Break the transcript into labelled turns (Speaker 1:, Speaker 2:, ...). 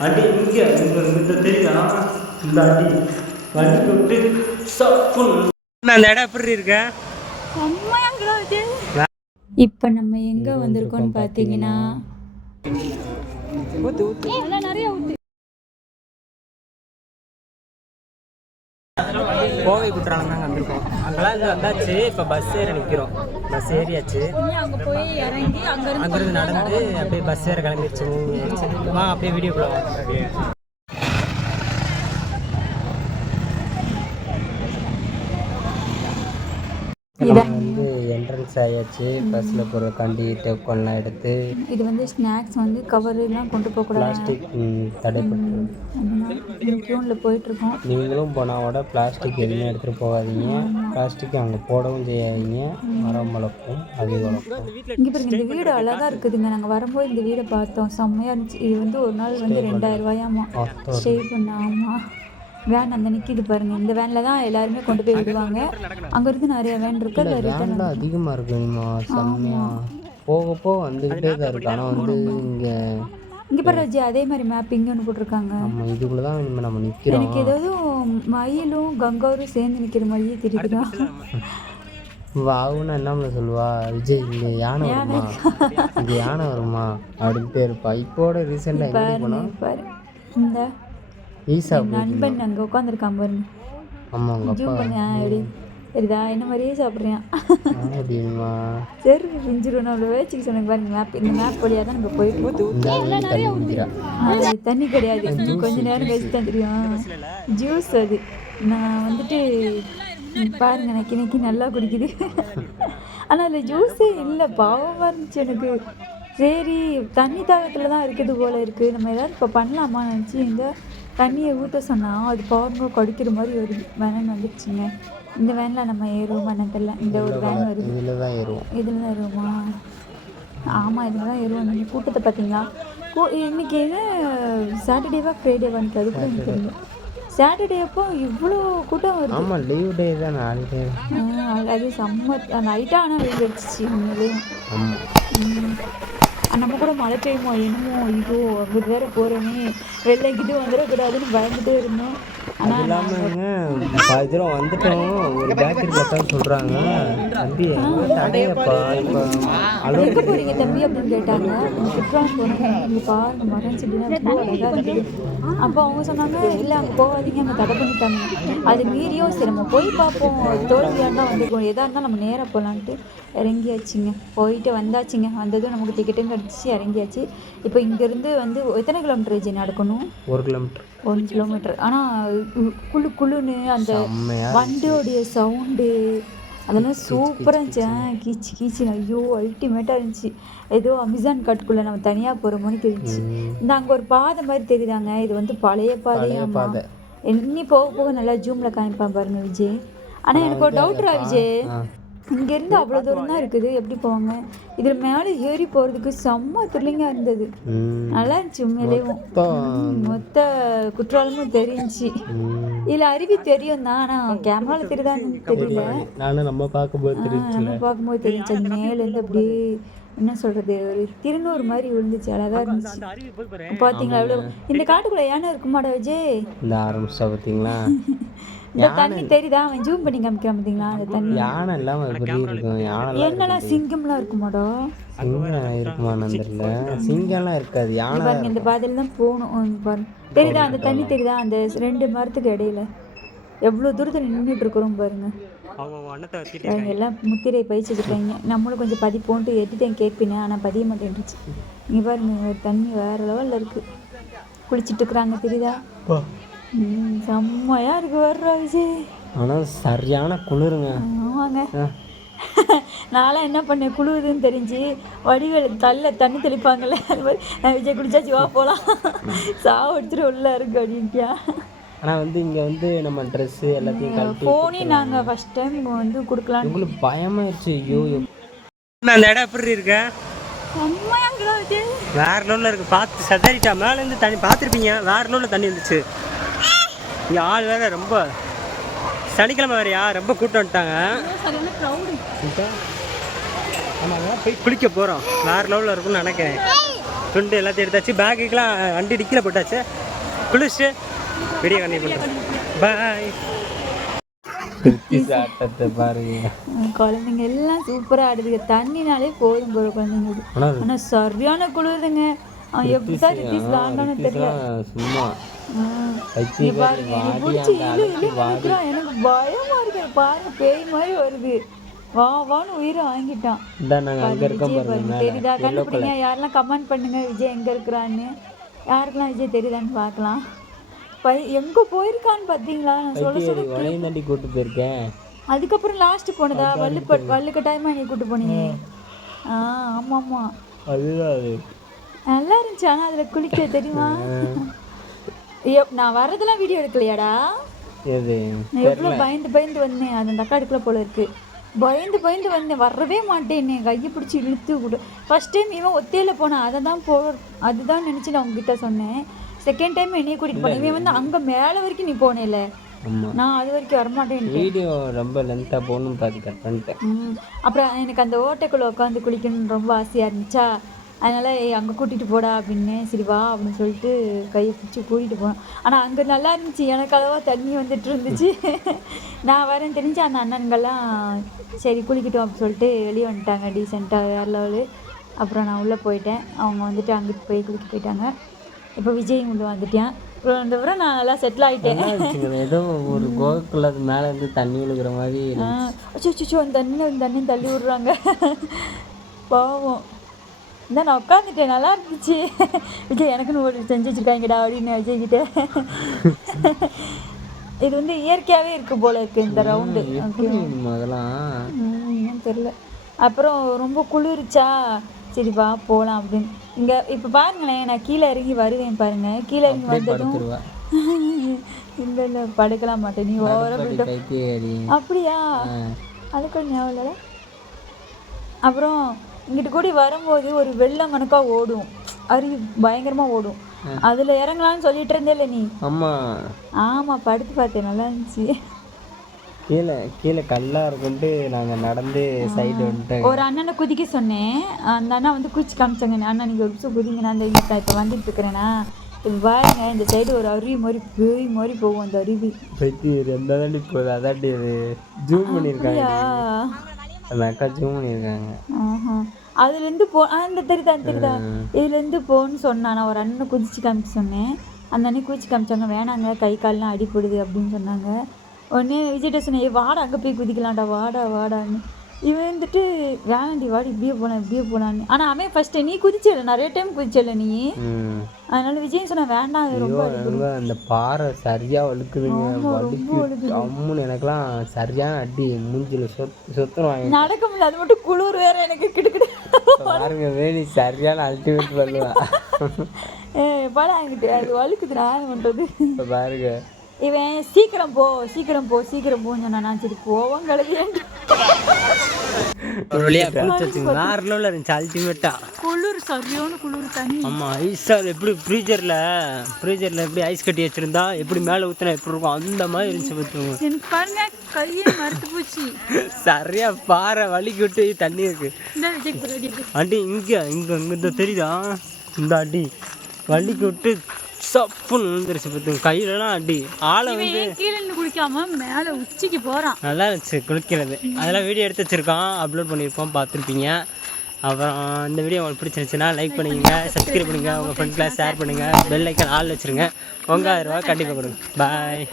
Speaker 1: அடி இங்கே இந்த தெரியுதா இந்த அடி வண்டி விட்டு சப்புன் அந்த இடம் எப்படி இருக்க?
Speaker 2: இப்போ நம்ம எங்கே வந்திருக்கோம்னு பார்த்தீங்கன்னா
Speaker 1: கோவை குற்றாலம் தாங்க வந்திருக்கோம். அங்கெல்லாம் இருந்து வந்தாச்சு இப்போ பஸ் ஏற நிற்கிறோம் பஸ் ஏறியாச்சு. அங்கேருந்து நடந்து அப்படியே பஸ் ஏற கிளம்பிடுச்சு. வா அப்படியே வீடியோக்குள்ள வாங்க வந்து என்ட்ரன்ஸ் ஆயாச்சு. பஸ்ஸில் போகிறக்காண்டி டோக்கன்லாம் எடுத்து.
Speaker 2: இது வந்து ஸ்நாக்ஸ் வந்து கவருலாம் கொண்டு போகக்கூடாது
Speaker 1: பிளாஸ்டிக் தடைப்பட்டு.
Speaker 2: க்யூனில் போயிட்டுருக்கோம்.
Speaker 1: நீங்களும் போனாவோட பிளாஸ்டிக் எதுவுமே எடுத்துகிட்டு போகாதீங்க. பிளாஸ்டிக் அங்கே போடவும் செய்யாதீங்க. மரம் வளர்க்கும் அது வளர்க்கும்
Speaker 2: இங்கே பாருங்க இந்த வீடு அழகாக இருக்குதுங்க. நாங்கள் வரும்போது இந்த வீடை பார்த்தோம். செம்மையாக இருந்துச்சு. இது வந்து ஒரு நாள் வந்து ரெண்டாயிரம் ரூபாயாமா ஸ்டே பண்ண. ஆமாம் வேன் அந்த நிற்கிது பாருங்க. இந்த வேனில் தான் எல்லாருமே கொண்டு போய் விடுவாங்க. அங்கேருந்து நிறைய வேன் இருக்கு. அதை ரிட்டர்ன்
Speaker 1: அதிகமாக இருக்கு இனிமா செம்மையாக போக போக வந்துக்கிட்டே தான் இருக்கு. ஆனால் வந்து இங்கே
Speaker 2: இங்கே பாரு ராஜி அதே மாதிரி மேப் இங்கே ஒன்று போட்டிருக்காங்க.
Speaker 1: நம்ம இதுக்குள்ளே தான் இனிமேல் நம்ம நிற்கிறோம்
Speaker 2: எனக்கு ஏதாவது மயிலும் கங்காவரும் சேர்ந்து நிற்கிற மாதிரியே தெரியுதா
Speaker 1: வாவுன்னா என்ன சொல்லுவா? விஜய் இங்கே யானை வருமா? இங்கே யானை வருமா? அப்படின்ட்டு இருப்பா. இப்போட ரீசெண்டாக எங்கே போனோம்
Speaker 2: பாரு. இந்த
Speaker 1: ஈசா
Speaker 2: நண்பன் அங்கே உட்காந்துருக்கான் பாருங்க.
Speaker 1: ஆமாம் உங்கள் அப்பா.
Speaker 2: எப்படி தெரியுதா? என்ன மாதிரியே சாப்பிட்றியான்
Speaker 1: அப்படிமா
Speaker 2: சரி பிஞ்சிரும் அவ்வளோ வச்சுக்க சொன்னேன் பாருங்க மேப் இந்த மேப் வழியாக தான் நம்ம
Speaker 1: இந்த தண்ணி
Speaker 2: கிடையாது. கொஞ்ச நேரம் கழிச்சு தான் தெரியும். ஜூஸ் அது. நான் வந்துட்டு பாருங்க நக்கி நக்கி நல்லா குடிக்குது. ஆனால் அதில் ஜூஸே இல்லை. பாவமாக இருந்துச்சு எனக்கு. சரி தண்ணி தாகத்தில் தான் இருக்குது போல இருக்குது நம்ம ஏதாவது இப்போ பண்ணலாமா நினச்சி இந்த தண்ணியை ஊற்ற சொன்னால் அது பாருங்க கடிக்கிற மாதிரி வருது. வேன் வந்துடுச்சுங்க இந்த வேனில் நம்ம ஏறுவோமா? தெரியல இந்த ஒரு வேன் வருது.
Speaker 1: இதில் தான் ஏறுவோம்.
Speaker 2: இதில் தான் ஏறுவோமா? ஆமாம் இதில் தான் ஏறுவோம். நீங்கள் கூட்டத்தை பார்த்தீங்களா கூ இன்னைக்கு என்ன? சாட்டர்டேவா ஃப்ரைடேவா எனக்கு அது கூட எனக்கு தெரியல சாட்டர்டே அப்போ இவ்வளோ கூட்டம் வருது.
Speaker 1: ஆமாம் லீவ் டே தான்
Speaker 2: ஆ, அது செம்ம நைட்டாக ஆனால் வெயில் அடிச்சிச்சு
Speaker 1: ஆமாம்
Speaker 2: ம். நம்ம கூட மழை பெய்யுமோ என்னமோ ஐயோ அங்கிட்டு வேற போகிறோமே வெள்ளை கிட்ட வந்துடக்கூடாதுன்னு பயந்துட்டே இருந்தோம். ஆனால்
Speaker 1: இல்லாமங்க பாதி தூரம் வந்துட்டோம். ஒரு பேக்கரி பார்த்தா சொல்கிறாங்க தம்பி தடையப்பா இப்போ அலோ
Speaker 2: எங்கே போகிறீங்க தம்பி அப்படின்னு கேட்டாங்க. குற்றாலம் போகிறேன் பாருங்க மரம் செடிலாம் ரொம்ப அழகாக இருக்குது அப்போ அவங்க சொன்னாங்க இல்லை அங்கே போகாதீங்க அங்கே தடை பண்ணிட்டாங்க. அது மீறியும் சரி நம்ம போய் பார்ப்போம். தோல்வியாண்டா வந்துருக்கோம் எதாக இருந்தாலும் நம்ம நேராக போகலான்ட்டு இறங்கியாச்சுங்க. போயிட்டு வந்தாச்சுங்க. வந்ததும் நமக்கு டிக்கெட்டும் கிடச்சிச்சு இறங்கியாச்சு. இப்போ இங்கேருந்து வந்து எத்தனை கிலோமீட்டர் ஜி நடக்கணும்?
Speaker 1: ஒரு கிலோமீட்டர்
Speaker 2: ஒன் கிலோமீட்டர் ஆனால் குளு குளுன்னு அந்த வண்டியோடைய சவுண்டு அதெல்லாம் சூப்பராக இருந்துச்சு. கீச்சு கீச்சு ஐயோ அல்டிமேட்டாக இருந்துச்சு. ஏதோ அமேசான் காட்டுக்குள்ளே நம்ம தனியாக போகிற மாதிரி தெரிஞ்சுச்சு இந்த அங்கே ஒரு பாதை மாதிரி தெரியுதாங்க? இது வந்து பழைய பாதையாமா
Speaker 1: பாதை.
Speaker 2: இன்னி போக போக நல்லா ஜூமில் காமிப்பான் பாருங்க விஜய். ஆனால் எனக்கு ஒரு டவுட்ரா விஜய். இங்கேருந்து அவ்வளோ தூரம் தான் இருக்குது. எப்படி போவாங்க? இதில் மேலே ஏறி போகிறதுக்கு செம்ம த்ரில்லிங்காக இருந்தது. நல்லா இருந்துச்சு உண்மையிலேயும். மொத்த குற்றாலமும் தெரிஞ்சுச்சு.
Speaker 1: ம்.
Speaker 2: இதில் அருவி தெரியும் தான் ஆனால் கேமராவில் தெரியுதான்னு தெரியல.
Speaker 1: நானும் நம்ம பார்க்கும்போது தெரிஞ்சு
Speaker 2: நம்ம பார்க்கும்போது தெரிஞ்சு அது மேலேருந்து அப்படியே என்ன சொல்கிறது ஒரு திருநூறு மாதிரி விழுந்துச்சு. அழகாக இருந்துச்சு. பார்த்தீங்களா எவ்வளோ இந்த காட்டுக்குள்ளே யானை இருக்குமாடா விஜய்?
Speaker 1: இந்த ஆரம்பிச்சா பார்த்தீங்களா
Speaker 2: இந்த தண்ணி தெரியுதா? அவன் ஜூம் பண்ணி காமிக்கிறான் பார்த்தீங்களா அந்த தண்ணி.
Speaker 1: யானை இல்லாமல் எப்படி இருக்கும்? யானை
Speaker 2: என்னெல்லாம் சிங்கம்லாம் இருக்குமாடா?
Speaker 1: சிங்கம் இருக்குமான்னு தெரியல சிங்கம்லாம் இருக்காது. யானை
Speaker 2: பாருங்க இந்த பாதையில் தான் போகணும். பாருங்க. தெரியுதா? அந்த தண்ணி தெரியுதா? அந்த ரெண்டு மரத்துக்கு இடையில. எவ்வளோ தூரத்தில் நின்றுட்டு இருக்கிறோம் பாருங்க.
Speaker 1: அவங்க
Speaker 2: எல்லாம் முத்திரை பயிச்சு வச்சுருக்காங்க. நம்மளும் கொஞ்சம் பதிப்போன்ட்டு எட்டுட்டேன் கேட்பினேன். ஆனால் பதிய மாட்டேன்ருச்சு இங்கே பாருங்க ஒரு தண்ணி வேற லெவலில் இருக்கு. குளிச்சிட்டு இருக்கிறாங்க தெரியுதா? ம் செம்மையா இருக்கு வர்றா விஜய்.
Speaker 1: ஆனால் சரியான குளிருங்க.
Speaker 2: ஆமாங்க. நான்லாம் என்ன பண்ணேன் குழுவுதுன்னு தெரிஞ்சு வடிவேல் தள்ள தண்ணி தெளிப்பாங்கல்ல அது மாதிரி நான் விஜய் குடிச்சாச்சு வா போகலாம் சாவு எடுத்துட்டு உள்ள இருக்கு அப்படின்ட்டியா.
Speaker 1: ஆனால் வந்து இங்கே வந்து நம்ம ட்ரெஸ்ஸு எல்லாத்தையும் கழட்டி
Speaker 2: ஃபோனே நாங்கள் ஃபஸ்ட் டைம் வந்து கொடுக்கலான்னு
Speaker 1: உங்களுக்கு பயமாயிருச்சு ஐயோ. அந்த இடம் எப்படி இருக்க? வேற லெவலில் இருக்கு. பார்த்து சதறிட்டா மேலேருந்து தண்ணி பார்த்துருப்பீங்க. வேற லெவலில் தண்ணி வந்துச்சு. இங்கே ஆள் வேற ரொம்ப சனிக்கிழமை வேறையா? ரொம்ப கூட்டம் வந்துட்டாங்க. ஆமாங்க போய் குளிக்க போகிறோம் வேற லெவலில் இருக்கும்னு நினைக்கிறேன். துண்டு எல்லாத்தையும் எடுத்தாச்சு. பேக்குக்கெலாம் வண்டி டிக்கில் போட்டாச்சு. குளிச்சுட்டு வீடியோ கண்டிப்பாக பண்ணுறேன் பாய்
Speaker 2: குழந்தைங்க எல்லாம் சூப்பராக ஆடுதுங்க. தண்ணினாலே போதும் போகிற குழந்தைங்களுக்கு.
Speaker 3: ஆனால்
Speaker 2: சரியான குளிருதுங்க. அவன் எப்படி தான் தெரியல.
Speaker 3: சும்மா
Speaker 2: எனக்கு பயமா இருக்கு பாருங்க பேய் மாதிரி வருது. வா வான்னு உயிரை வாங்கிட்டான். தெரியுதா? கண்டுபிடிங்க யாரெல்லாம் கமெண்ட் பண்ணுங்க விஜய் எங்க இருக்கிறான்னு. யாருக்கெல்லாம் விஜய் தெரியுதான்னு பார்க்கலாம். பை எங்க போயிருக்கான்னு பார்த்தீங்களா? நான் சொல்ல சொல்ல
Speaker 3: கூட்டு போயிருக்கேன்.
Speaker 2: அதுக்கப்புறம் லாஸ்ட் போனதா? வள்ளு வள்ளு கட்டாயமா நீ கூட்டு போனீங்க. ஆ ஆமா ஆமா
Speaker 3: அதுதான்
Speaker 2: நல்லா இருந்துச்சு. ஆனா அதுல குளிக்க தெரியுமா? நான் வரதெல்லாம் வீடியோ எடுக்கலையாடா?
Speaker 3: எது?
Speaker 2: நான் எவ்வளோ பயந்து பயந்து வந்தேன். அது அந்த அக்கா எடுக்கல போல இருக்கு. பயந்து பயந்து வந்தேன். வரவே மாட்டேன். என் கையை பிடிச்சி இழுத்து விடு. ஃபர்ஸ்ட் டைம் இவன் ஒத்தையில் போனான் அதை தான் போ அதுதான் நினச்சி நான் உங்ககிட்ட சொன்னேன். செகண்ட் டைம் என்னைய கூட்டிகிட்டு போனேன் இவன் வந்து அங்கே மேலே வரைக்கும் நீ போனேல. நான் அது வரைக்கும் வரமாட்டேன்
Speaker 3: வீடியோ ரொம்ப லென்த்தாக போகணும்னு பார்த்து கட் பண்ணிட்டேன்.
Speaker 2: அப்புறம் எனக்கு அந்த ஓட்டைக்குள்ளே உட்காந்து குளிக்கணும்னு ரொம்ப ஆசையாக இருந்துச்சா? அதனால் அங்கே கூட்டிகிட்டு போடா அப்படின்னு சரி வா அப்படின்னு சொல்லிட்டு கையை பிடிச்சி கூட்டிகிட்டு போனோம். ஆனால் அங்கே நல்லா இருந்துச்சு. எனக்கு அளவா தண்ணி வந்துட்டு இருந்துச்சு. நான் வரேன் தெரிஞ்சு அந்த அண்ணன்கள்லாம் சரி குளிக்கட்டும் அப்படின்னு சொல்லிட்டு வெளியே வந்துட்டாங்க. டீசெண்டாக வேறு லெவலு அப்புறம் நான் உள்ளே போயிட்டேன். அவங்க வந்துட்டு அங்கிட்டு போய் குளிக்க போயிட்டாங்க. இப்போ விஜய் உள்ள வந்துட்டேன் அப்புறம் நான் நல்லா செட்டில் ஆகிட்டேன்
Speaker 3: ஏதோ ஒரு அது மேலே இருந்து தண்ணி விழுகிற மாதிரி
Speaker 2: அச்சோ அச்சோ அந்த தண்ணியில் அந்த தண்ணி தள்ளி விட்றாங்க. பாவம். இந்த நான் உட்காந்துட்டேன் நல்லா இருந்துச்சு. விஜய் எனக்குன்னு ஒரு செஞ்சு வச்சுருக்காங்கடா அப்படின்னு விஜய்கிட்ட இது வந்து இயற்கையாகவே இருக்கு போல இருக்கு இந்த ரவுண்டு
Speaker 3: அதெல்லாம்?
Speaker 2: தெரில அப்புறம் ரொம்ப குளிர்ச்சா சரி வா போகலாம் அப்படின்னு. இங்கே இப்போ பாருங்களேன் நான் கீழே இறங்கி வருவேன் பாருங்க. கீழே இறங்கி வந்ததும் இல்லை இல்லை படுக்கலாம் மாட்டேன். நீ ஓவரா
Speaker 3: படி கைத்தேடி
Speaker 2: அப்படியா? அது கூட ஞாபகம் இல்லைல அப்புறம் இங்கிட்டு கூடி வரும்போது ஒரு வெள்ளம் கணக்கா ஓடும். அருவி பயங்கரமாக ஓடும். அதில் இறங்கலாம்னு சொல்லிட்டு இருந்தேல்ல நீ?
Speaker 3: ஆமாம்
Speaker 2: ஆமாம் படுத்து பார்த்தேன். நல்லா இருந்துச்சு.
Speaker 3: கீழே கீழே கல்லாக இருக்குன்ட்டு நாங்கள் நடந்து சைடு வந்துட்டோம்.
Speaker 2: ஒரு அண்ணனை குதிக்க சொன்னேன். அந்த அண்ணா வந்து குதிச்சு காமிச்சாங்க. அண்ணா நீங்கள் ஒரு நிமிஷம் குதிங்க நான் இந்த இந்த இப்போ வந்துட்டு இருக்கிறேன்னா பாருங்க இந்த சைடு ஒரு அருவி மாதிரி பேய் மாதிரி போகும் அந்த அருவி.
Speaker 3: பைத்தி தாண்டி போகுது? அதாண்டி அது ஜூம் பண்ணியிருக்காங்க. அந்த அக்கா ஜூம் பண்ணியிருக்காங்க.
Speaker 2: அதுலேருந்து போ ஆ இந்த தெரியுதா தெரியுதா? இதுலேருந்து போன்னு சொன்னான். நான் ஒரு அண்ணனை குதிச்சு காமிச்சு சொன்னேன். அந்த அண்ணன் குதிச்சு காமிச்சாங்க வேணாங்க கை கால்லாம் அடிப்படுது அப்படின்னு சொன்னாங்க. உடனே விஜய்கிட்ட சொன்னேன் "ஏய், வாடா அங்கே போய் குதிக்கலாம்டா வாடா வாடான்னு. இவன் வந்துட்டு வேணாண்டி வாடி இப்படியே போகலாம் இப்படியே போகலான்னு ஆனால் அவன் ஃபஸ்ட்டு நீ குதிச்சல நிறைய டைம் குதிச்சல நீ. அதனால விஜய் சொன்னா வேண்டாம் அது ரொம்ப
Speaker 3: அந்த பாறை சரியா வழுக்குதுங்க. வலிக்கு அம்முன்னு எனக்கெல்லாம் சரியான அடி மூஞ்சில சொத்து சொத்துருவாங்க
Speaker 2: நடக்க முடியல அது மட்டும் குளிர் வேற எனக்கு கிடுக்கிட்டு
Speaker 3: பாருங்க வேணி சரியான அல்டிமேட் பண்ணுவா.
Speaker 2: ஏ படம் என்கிட்ட அது வழுக்குதுடா
Speaker 3: இப்போ பாருங்க.
Speaker 2: இவன் சீக்கிரம் போ சீக்கிரம் போ சீக்கிரம் போன்னு சொன்னா நான் சரி கழுதி
Speaker 1: ஒரு வழியாக குளிச்சு வேறு லெவலில் இருந்துச்சு அல்டிமேட்டாக
Speaker 2: குளிர் சரியான குளிர் தண்ணி.
Speaker 1: ஆமாம் ஐஸாக எப்படி ஃப்ரீஜரில் ஃப்ரீஜரில் எப்படி ஐஸ் கட்டி வச்சுருந்தா எப்படி மேலே ஊற்றினா எப்படி இருக்கும்? அந்த மாதிரி இருந்துச்சு பார்த்துக்கோங்க.
Speaker 2: எனக்கு பாருங்க கையே மறுத்து போச்சு.
Speaker 1: சரியா பாறை வலிக்கு விட்டு தண்ணி இருக்கு. அடி இங்கே இங்கே இங்கே இந்த தெரியுதா? இந்த அடி வலிக்கு விட்டு சப்புன்னு விழுந்துருச்சு பார்த்துங்க கையிலலாம் அடி. ஆளை வந்து
Speaker 2: கீழே குளிக்காம மேலே உச்சிக்கு போகிறான்
Speaker 1: நல்லா இருந்துச்சு குளிக்கிறது. அதெல்லாம் வீடியோ எடுத்து வச்சுருக்கோம் அப்லோட் பண்ணியிருப்போம் பார்த்துருப்பீங்க. அப்புறம் இந்த வீடியோ உங்களுக்கு பிடிச்சிருந்துச்சுன்னா லைக் பண்ணிக்கங்க சப்ஸ்கிரைப் பண்ணுங்கள் உங்கள் ஃப்ரெண்ட்ஸ்லாம் ஷேர் பண்ணுங்கள் பெல் ஐக்கன் ஆள் வச்சுருங்க. உங்கள் ஆயிரம் ரூபா கண்டிப்பாக கொடுங்க. பாய்